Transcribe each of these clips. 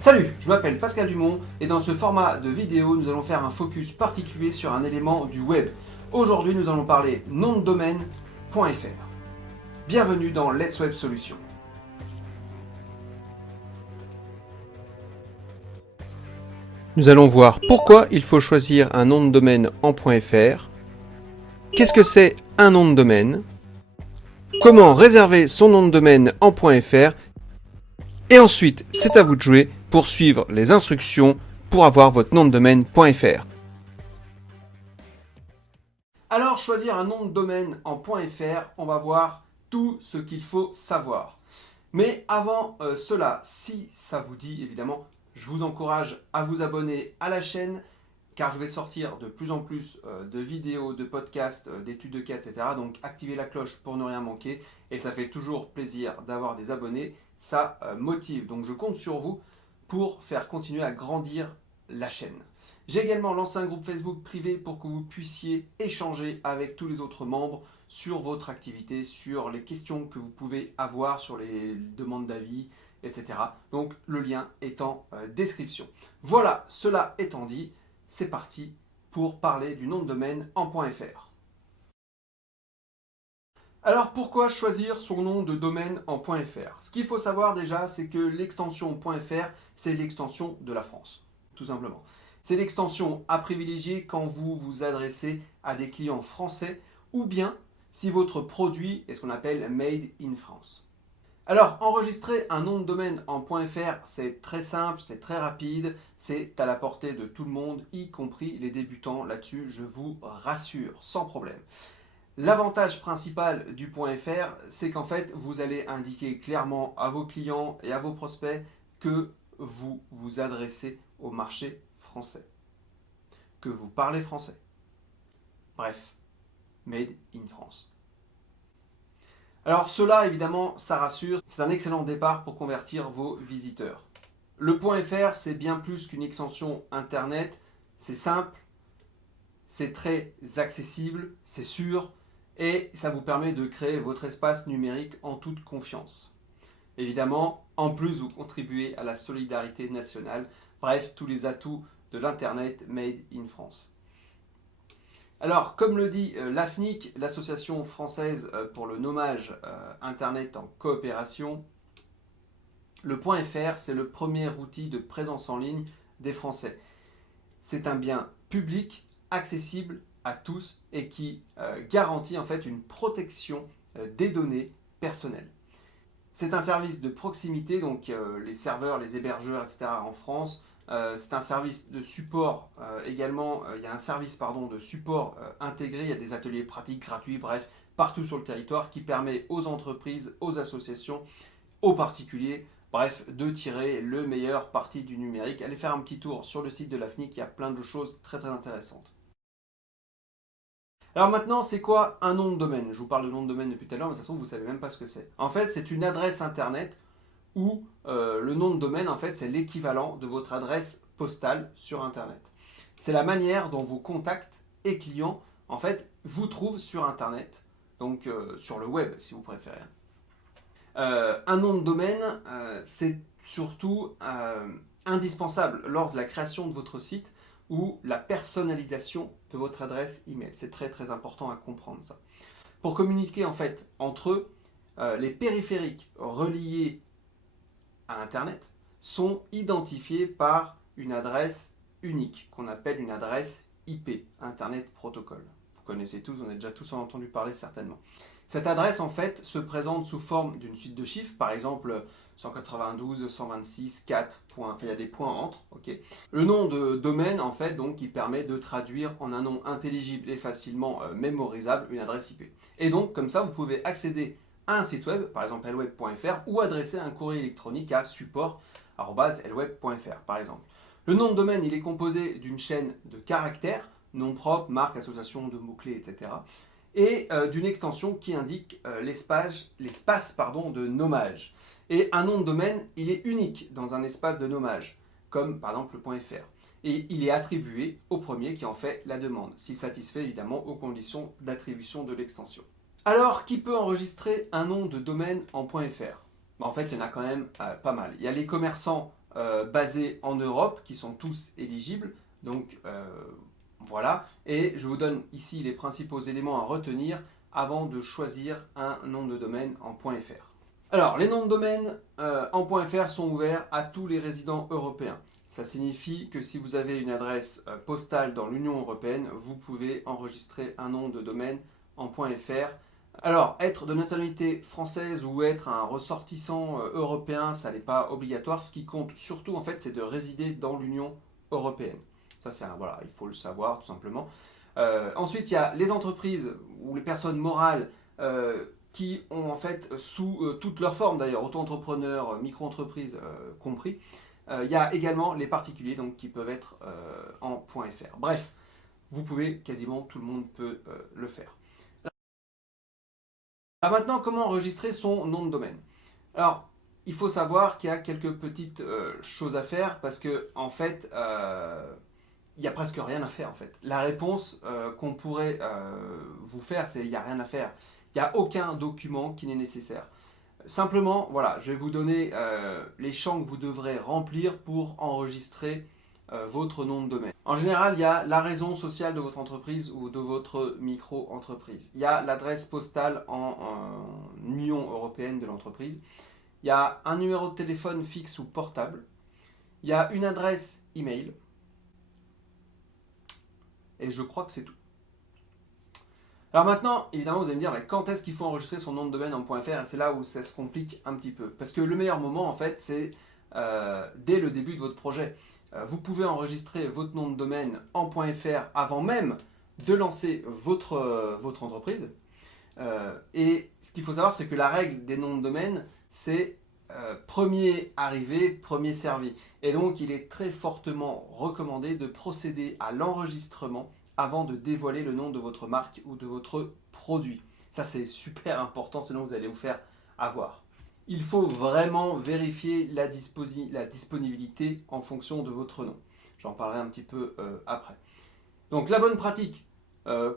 Salut, je m'appelle Pascal Dumont et dans ce format de vidéo, nous allons faire un focus particulier sur un élément du web. Aujourd'hui, nous allons parler nom de domaine.fr. Bienvenue dans Let's Web Solutions. Nous allons voir pourquoi il faut choisir un nom de domaine en .fr, qu'est-ce que c'est un nom de domaine, comment réserver son nom de domaine en .fr, et ensuite, c'est à vous de jouer pour suivre les instructions pour avoir votre nom de domaine.fr. Alors, choisir un nom de domaine en .fr, on va voir tout ce qu'il faut savoir. Mais avant cela, si ça vous dit, évidemment, je vous encourage à vous abonner à la chaîne, car je vais sortir de plus en plus de vidéos, de podcasts, d'études de cas, etc. Donc, activez la cloche pour ne rien manquer, et ça fait toujours plaisir d'avoir des abonnés. Ça motive, donc je compte sur vous pour faire continuer à grandir la chaîne. J'ai également lancé un groupe Facebook privé pour que vous puissiez échanger avec tous les autres membres sur votre activité, sur les questions que vous pouvez avoir, sur les demandes d'avis, etc. Donc le lien est en description. Voilà, cela étant dit, c'est parti pour parler du nom de domaine en .fr. Alors pourquoi choisir son nom de domaine en .fr? Ce qu'il faut savoir déjà, c'est que l'extension .fr, c'est l'extension de la France, tout simplement. C'est l'extension à privilégier quand vous vous adressez à des clients français ou bien si votre produit est ce qu'on appelle Made in France. Alors, enregistrer un nom de domaine en .fr, c'est très simple, c'est très rapide, c'est à la portée de tout le monde, y compris les débutants. Là-dessus, je vous rassure, sans problème. L'avantage principal du .fr, c'est qu'en fait, vous allez indiquer clairement à vos clients et à vos prospects que vous vous adressez au marché français, que vous parlez français. Bref, Made in France. Alors cela, évidemment, ça rassure, c'est un excellent départ pour convertir vos visiteurs. Le .fr, c'est bien plus qu'une extension Internet, c'est simple, c'est très accessible, c'est sûr, et ça vous permet de créer votre espace numérique en toute confiance. Évidemment, en plus, vous contribuez à la solidarité nationale. Bref, tous les atouts de l'Internet Made in France. Alors, comme le dit l'AFNIC, l'Association française pour le nommage Internet en coopération, le .fr, c'est le premier outil de présence en ligne des Français. C'est un bien public, accessible à tous et qui garantit en fait une protection des données personnelles. C'est un service de proximité, donc les serveurs, les hébergeurs, etc. en France. C'est un service de support également. Il y a un service de support intégré. Il y a des ateliers pratiques gratuits, bref, partout sur le territoire qui permet aux entreprises, aux associations, aux particuliers, bref, de tirer le meilleur parti du numérique. Allez faire un petit tour sur le site de l'AFNIC, il y a plein de choses très très intéressantes. Alors maintenant, c'est quoi un nom de domaine? Je vous parle de nom de domaine depuis tout à l'heure, mais de toute façon, vous ne savez même pas ce que c'est. En fait, c'est une adresse internet où le nom de domaine, en fait, c'est l'équivalent de votre adresse postale sur internet. C'est la manière dont vos contacts et clients, en fait, vous trouvent sur internet, donc sur le web, si vous préférez. Un nom de domaine, c'est surtout indispensable lors de la création de votre site ou la personnalisation de votre adresse email. C'est très très important à comprendre ça. Pour communiquer en fait entre eux, les périphériques reliés à Internet sont identifiés par une adresse unique qu'on appelle une adresse IP, Internet Protocol. Vous connaissez tous, on a déjà tous entendu parler certainement. Cette adresse en fait se présente sous forme d'une suite de chiffres, par exemple 192, 126, 4 points, il y a des points entre. Okay. Le nom de domaine en fait donc il permet de traduire en un nom intelligible et facilement mémorisable une adresse IP. Et donc comme ça vous pouvez accéder à un site web, par exemple lweb.fr, ou adresser un courrier électronique à support@lweb.fr par exemple. Le nom de domaine il est composé d'une chaîne de caractères, nom propre, marque, association de mots-clés, etc. et d'une extension qui indique l'espace de nommage. Et un nom de domaine, il est unique dans un espace de nommage, comme par exemple le .fr. Et il est attribué au premier qui en fait la demande, s'il satisfait évidemment aux conditions d'attribution de l'extension. Alors, qui peut enregistrer un nom de domaine en .fr? En fait, il y en a quand même pas mal. Il y a les commerçants basés en Europe qui sont tous éligibles. Donc voilà, et je vous donne ici les principaux éléments à retenir avant de choisir un nom de domaine en .fr. Alors, les noms de domaine en .fr sont ouverts à tous les résidents européens. Ça signifie que si vous avez une adresse postale dans l'Union européenne, vous pouvez enregistrer un nom de domaine en .fr. Alors, être de nationalité française ou être un ressortissant européen, ça n'est pas obligatoire. Ce qui compte surtout, en fait, c'est de résider dans l'Union européenne. Ça, voilà, il faut le savoir, tout simplement. Ensuite, il y a les entreprises ou les personnes morales qui ont, en fait, sous toutes leurs formes d'ailleurs, auto-entrepreneurs, micro-entreprises compris, il y a également les particuliers donc, qui peuvent être en .fr. Bref, vous pouvez, quasiment tout le monde peut le faire. Alors maintenant, comment enregistrer son nom de domaine? Alors, il faut savoir qu'il y a quelques petites choses à faire parce que, en fait, il n'y a presque rien à faire en fait. La réponse qu'on pourrait vous faire, c'est il n'y a rien à faire. Il n'y a aucun document qui n'est nécessaire. Simplement, voilà, je vais vous donner les champs que vous devrez remplir pour enregistrer votre nom de domaine. En général, il y a la raison sociale de votre entreprise ou de votre micro-entreprise. Il y a l'adresse postale en Union européenne de l'entreprise. Il y a un numéro de téléphone fixe ou portable. Il y a une adresse email. Et je crois que c'est tout. Alors maintenant, évidemment, vous allez me dire, mais quand est-ce qu'il faut enregistrer son nom de domaine en .fr? Et c'est là où ça se complique un petit peu. Parce que le meilleur moment, en fait, c'est dès le début de votre projet. Vous pouvez enregistrer votre nom de domaine en .fr avant même de lancer votre entreprise. Et ce qu'il faut savoir, c'est que la règle des noms de domaine, c'est premier arrivé, premier servi. Et donc, il est très fortement recommandé de procéder à l'enregistrement avant de dévoiler le nom de votre marque ou de votre produit. Ça, c'est super important, sinon vous allez vous faire avoir. Il faut vraiment vérifier la disponibilité en fonction de votre nom. J'en parlerai un petit peu après. Donc, la bonne pratique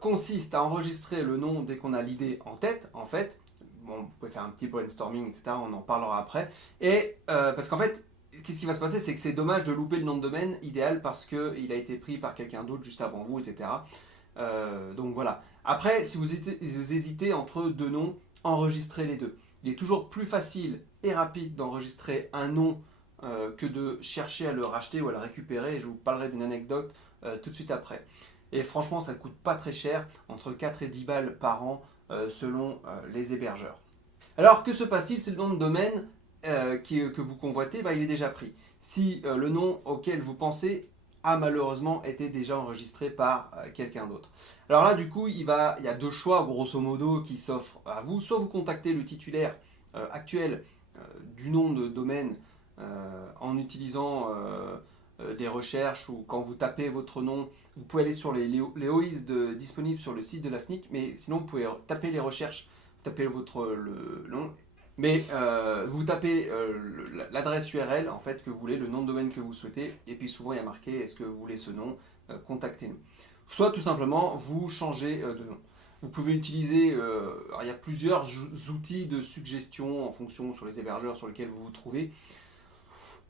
consiste à enregistrer le nom dès qu'on a l'idée en tête, en fait. Bon, vous pouvez faire un petit brainstorming, etc. On en parlera après. Et parce qu'en fait, qu'est-ce qui va se passer, c'est que c'est dommage de louper le nom de domaine idéal parce qu'il a été pris par quelqu'un d'autre juste avant vous, etc. Donc voilà. Après, si vous hésitez entre deux noms, enregistrez les deux. Il est toujours plus facile et rapide d'enregistrer un nom que de chercher à le racheter ou à le récupérer. Et je vous parlerai d'une anecdote tout de suite après. Et franchement, ça ne coûte pas très cher, entre 4 et 10 balles par an selon les hébergeurs. Alors, que se passe-t-il si le nom de domaine que vous convoitez, il est déjà pris? Si le nom auquel vous pensez a malheureusement été déjà enregistré par quelqu'un d'autre. Alors là, du coup, il y a deux choix, grosso modo, qui s'offrent à vous. Soit vous contactez le titulaire actuel du nom de domaine en utilisant des recherches ou quand vous tapez votre nom, vous pouvez aller sur les OIS disponibles sur le site de la FNIC, mais sinon vous pouvez taper les recherches, taper le nom, mais vous tapez l'adresse URL en fait que vous voulez, le nom de domaine que vous souhaitez, et puis souvent il y a marqué est-ce que vous voulez ce nom, contactez-nous. Soit tout simplement vous changez de nom. Vous pouvez utiliser, alors il y a plusieurs outils de suggestion en fonction sur les hébergeurs sur lesquels vous vous trouvez.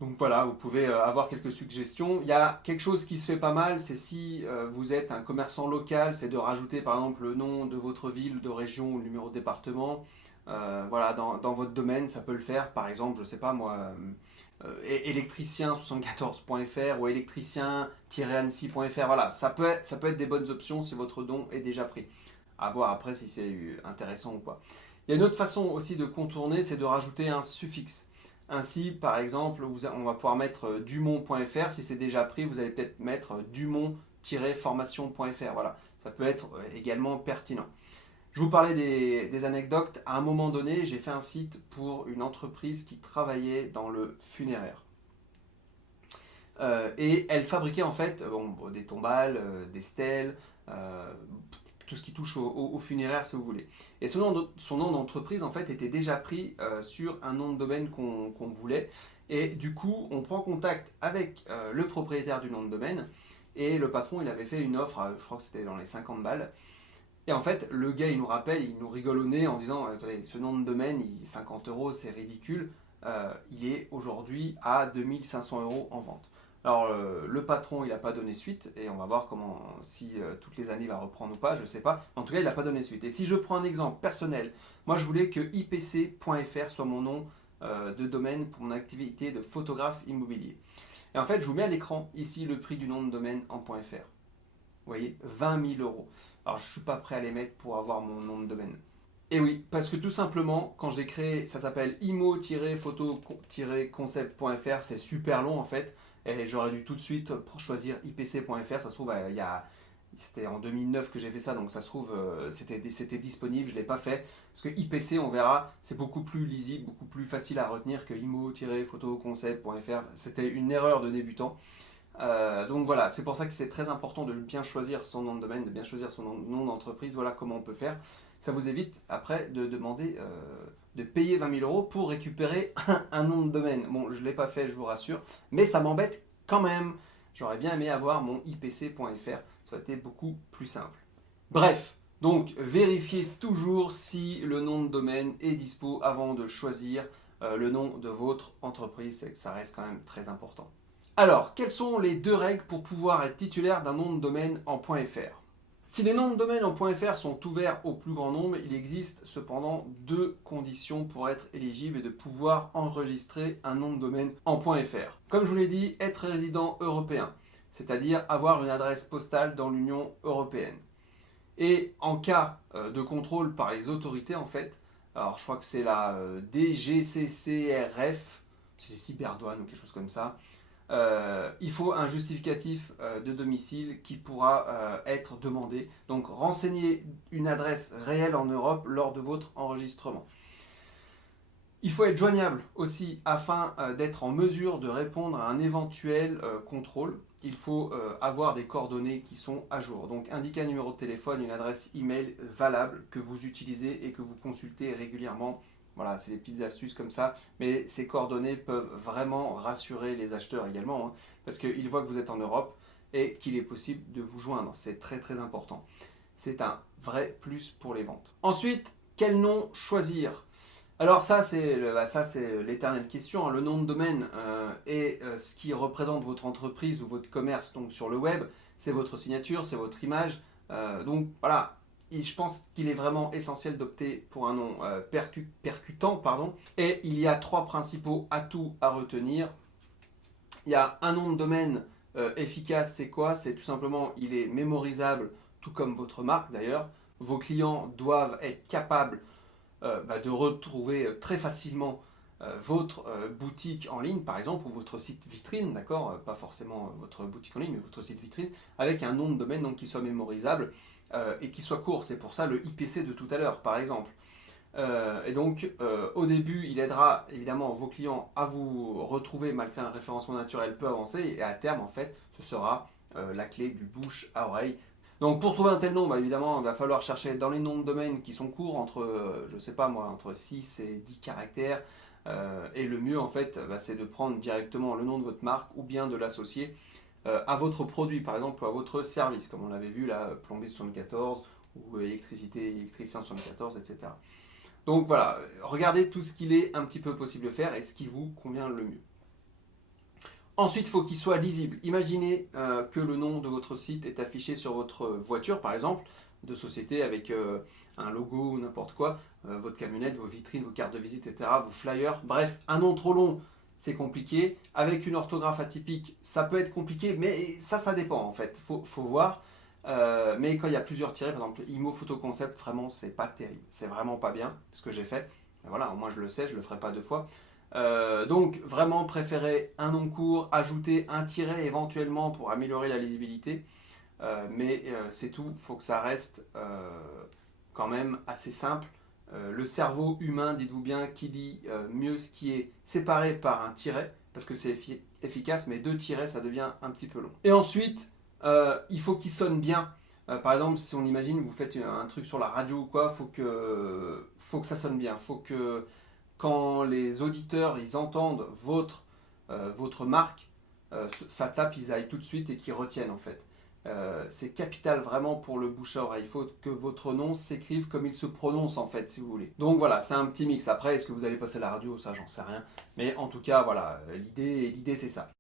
Donc voilà, vous pouvez avoir quelques suggestions. Il y a quelque chose qui se fait pas mal, c'est si vous êtes un commerçant local, c'est de rajouter par exemple le nom de votre ville ou de région ou le numéro de département. Voilà, dans votre domaine, ça peut le faire. Par exemple, je sais pas moi, électricien74.fr ou électricien-annecy.fr. Voilà, ça peut être des bonnes options si votre nom est déjà pris. À voir après si c'est intéressant ou pas. Il y a une autre façon aussi de contourner, c'est de rajouter un suffixe. Ainsi, par exemple, on va pouvoir mettre dumont.fr. Si c'est déjà pris, vous allez peut-être mettre dumont-formation.fr. Voilà, ça peut être également pertinent. Je vous parlais des anecdotes. À un moment donné, j'ai fait un site pour une entreprise qui travaillait dans le funéraire. Et elle fabriquait en fait des tombales, des stèles, tout ce qui touche au funéraire si vous voulez. Et son nom d'entreprise en fait était déjà pris sur un nom de domaine qu'on voulait. Et du coup, on prend contact avec le propriétaire du nom de domaine. Et le patron, il avait fait une offre, je crois que c'était dans les 50 balles. Et en fait, le gars, il nous rappelle, il nous rigole au nez en disant attendez, ce nom de domaine, 50 €, c'est ridicule. il est aujourd'hui à 2500 € en vente. Alors le patron il n'a pas donné suite et on va voir comment si toutes les années il va reprendre ou pas, je ne sais pas. En tout cas il n'a pas donné suite. Et si je prends un exemple personnel, moi je voulais que ipc.fr soit mon nom de domaine pour mon activité de photographe immobilier. Et en fait je vous mets à l'écran ici le prix du nom de domaine en .fr. Vous voyez, 20 000 €. Alors je ne suis pas prêt à les mettre pour avoir mon nom de domaine. Et oui, parce que tout simplement, quand j'ai créé, ça s'appelle imo-photo-concept.fr, c'est super long en fait, et j'aurais dû tout de suite pour choisir ipc.fr, ça se trouve, c'était en 2009 que j'ai fait ça, donc ça se trouve, c'était disponible, je ne l'ai pas fait, parce que IPC, on verra, c'est beaucoup plus lisible, beaucoup plus facile à retenir que imo-photo-concept.fr, c'était une erreur de débutant. Donc voilà, c'est pour ça que c'est très important de bien choisir son nom de domaine, de bien choisir son nom d'entreprise, voilà comment on peut faire. Ça vous évite après de demander de payer 20 000 € pour récupérer un nom de domaine. Bon, je ne l'ai pas fait, je vous rassure, mais ça m'embête quand même. J'aurais bien aimé avoir mon ipc.fr, ça aurait été beaucoup plus simple. Bref, donc vérifiez toujours si le nom de domaine est dispo avant de choisir le nom de votre entreprise, ça reste quand même très important. Alors, quelles sont les 2 règles pour pouvoir être titulaire d'un nom de domaine en .fr ? Si les noms de domaine en .fr sont ouverts au plus grand nombre, il existe cependant 2 conditions pour être éligible et de pouvoir enregistrer un nom de domaine en .fr. Comme je vous l'ai dit, être résident européen, c'est-à-dire avoir une adresse postale dans l'Union européenne. Et en cas de contrôle par les autorités, en fait, alors je crois que c'est la DGCCRF, c'est les cyberdouanes ou quelque chose comme ça, il faut un justificatif de domicile qui pourra être demandé. Donc renseignez une adresse réelle en Europe lors de votre enregistrement. Il faut être joignable aussi afin d'être en mesure de répondre à un éventuel contrôle. Il faut avoir des coordonnées qui sont à jour. Donc indiquez un numéro de téléphone, une adresse email valable que vous utilisez et que vous consultez régulièrement. Voilà, c'est des petites astuces comme ça, mais ces coordonnées peuvent vraiment rassurer les acheteurs également, hein, parce qu'ils voient que vous êtes en Europe et qu'il est possible de vous joindre. C'est très très important. C'est un vrai plus pour les ventes. Ensuite, quel nom choisir ? Alors ça, c'est l'éternelle question, hein. Le nom de domaine est ce qui représente votre entreprise ou votre commerce donc sur le web. C'est votre signature, c'est votre image. Donc voilà. Et je pense qu'il est vraiment essentiel d'opter pour un nom percutant. Et il y a 3 principaux atouts à retenir. Il y a un nom de domaine efficace, c'est quoi ? C'est tout simplement, il est mémorisable, tout comme votre marque d'ailleurs. Vos clients doivent être capables de retrouver très facilement votre boutique en ligne, par exemple, ou votre site vitrine, d'accord ? Pas forcément votre boutique en ligne, mais votre site vitrine, avec un nom de domaine donc, qui soit mémorisable. Et qui soit court. C'est pour ça le IPC de tout à l'heure, par exemple. Et donc, au début, il aidera évidemment vos clients à vous retrouver malgré un référencement naturel peu avancé. Et à terme, en fait, ce sera la clé du bouche à oreille. Donc, pour trouver un tel nom, évidemment, il va falloir chercher dans les noms de domaine qui sont courts, entre, je sais pas moi, entre 6 et 10 caractères. Et le mieux, en fait, c'est de prendre directement le nom de votre marque ou bien de l'associer à votre produit, par exemple, ou à votre service, comme on l'avait vu là, plomberie 74 ou électricien 74, etc. Donc voilà, regardez tout ce qu'il est un petit peu possible de faire et ce qui vous convient le mieux. Ensuite, il faut qu'il soit lisible. Imaginez que le nom de votre site est affiché sur votre voiture, par exemple, de société avec un logo ou n'importe quoi, votre camionnette, vos vitrines, vos cartes de visite, etc., vos flyers, bref, un nom trop long, c'est compliqué. Avec une orthographe atypique, ça peut être compliqué, mais ça dépend en fait. Faut voir. Mais quand il y a plusieurs tirés, par exemple, IMO Photo Concept, vraiment, c'est pas terrible. C'est vraiment pas bien ce que j'ai fait. Voilà, moi je le sais, je le ferai pas 2 fois. Donc, vraiment, préférez un nom court, ajouter un tiret éventuellement pour améliorer la lisibilité. Mais c'est tout. Il faut que ça reste quand même assez simple. Le cerveau humain, dites-vous bien, qui lit mieux ce qui est séparé par un tiret, parce que c'est efficace, mais 2 tirets, ça devient un petit peu long. Et ensuite, il faut qu'il sonne bien. Par exemple, si on imagine, vous faites un truc sur la radio ou quoi, faut que ça sonne bien. Faut que quand les auditeurs ils entendent votre marque, ça tape, ils aillent tout de suite et qu'ils retiennent en fait. C'est capital vraiment pour le bouche à oreille. Il faut que votre nom s'écrive comme il se prononce en fait, si vous voulez. Donc voilà, c'est un petit mix. Après, est-ce que vous allez passer à la radio? Ça, j'en sais rien. Mais en tout cas, voilà, l'idée c'est ça.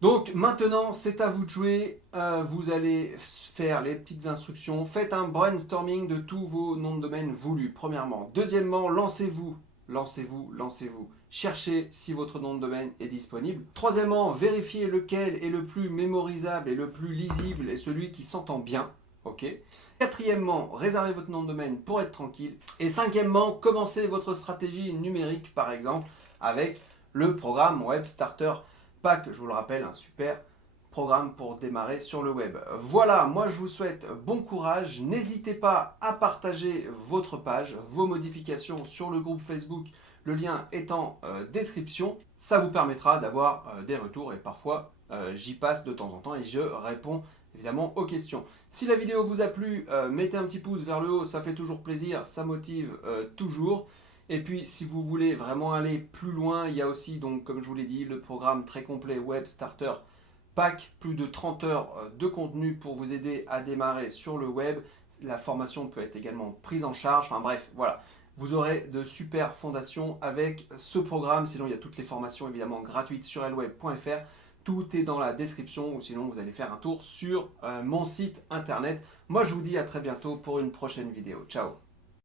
Donc maintenant, c'est à vous de jouer. Vous allez faire les petites instructions. Faites un brainstorming de tous vos noms de domaine voulus, premièrement. Deuxièmement, lancez-vous. Lancez-vous. Cherchez si votre nom de domaine est disponible. Troisièmement, vérifiez lequel est le plus mémorisable et le plus lisible et celui qui s'entend bien. Ok. Quatrièmement, réservez votre nom de domaine pour être tranquille. Et cinquièmement, commencez votre stratégie numérique, par exemple, avec le programme Web Starter Pack. Je vous le rappelle, un super programme pour démarrer sur le web. Voilà, moi je vous souhaite bon courage. N'hésitez pas à partager votre page, vos modifications sur le groupe Facebook. Le lien est en description. Ça vous permettra d'avoir des retours et parfois j'y passe de temps en temps et je réponds évidemment aux questions. Si la vidéo vous a plu, mettez un petit pouce vers le haut, ça fait toujours plaisir, ça motive toujours. Et puis si vous voulez vraiment aller plus loin, il y a aussi, donc, comme je vous l'ai dit, le programme très complet Web Starter Pack, plus de 30 heures de contenu pour vous aider à démarrer sur le web. La formation peut être également prise en charge. Enfin bref, voilà. Vous aurez de super fondations avec ce programme. Sinon, il y a toutes les formations évidemment gratuites sur elweb.fr. Tout est dans la description ou sinon vous allez faire un tour sur mon site internet. Moi, je vous dis à très bientôt pour une prochaine vidéo. Ciao!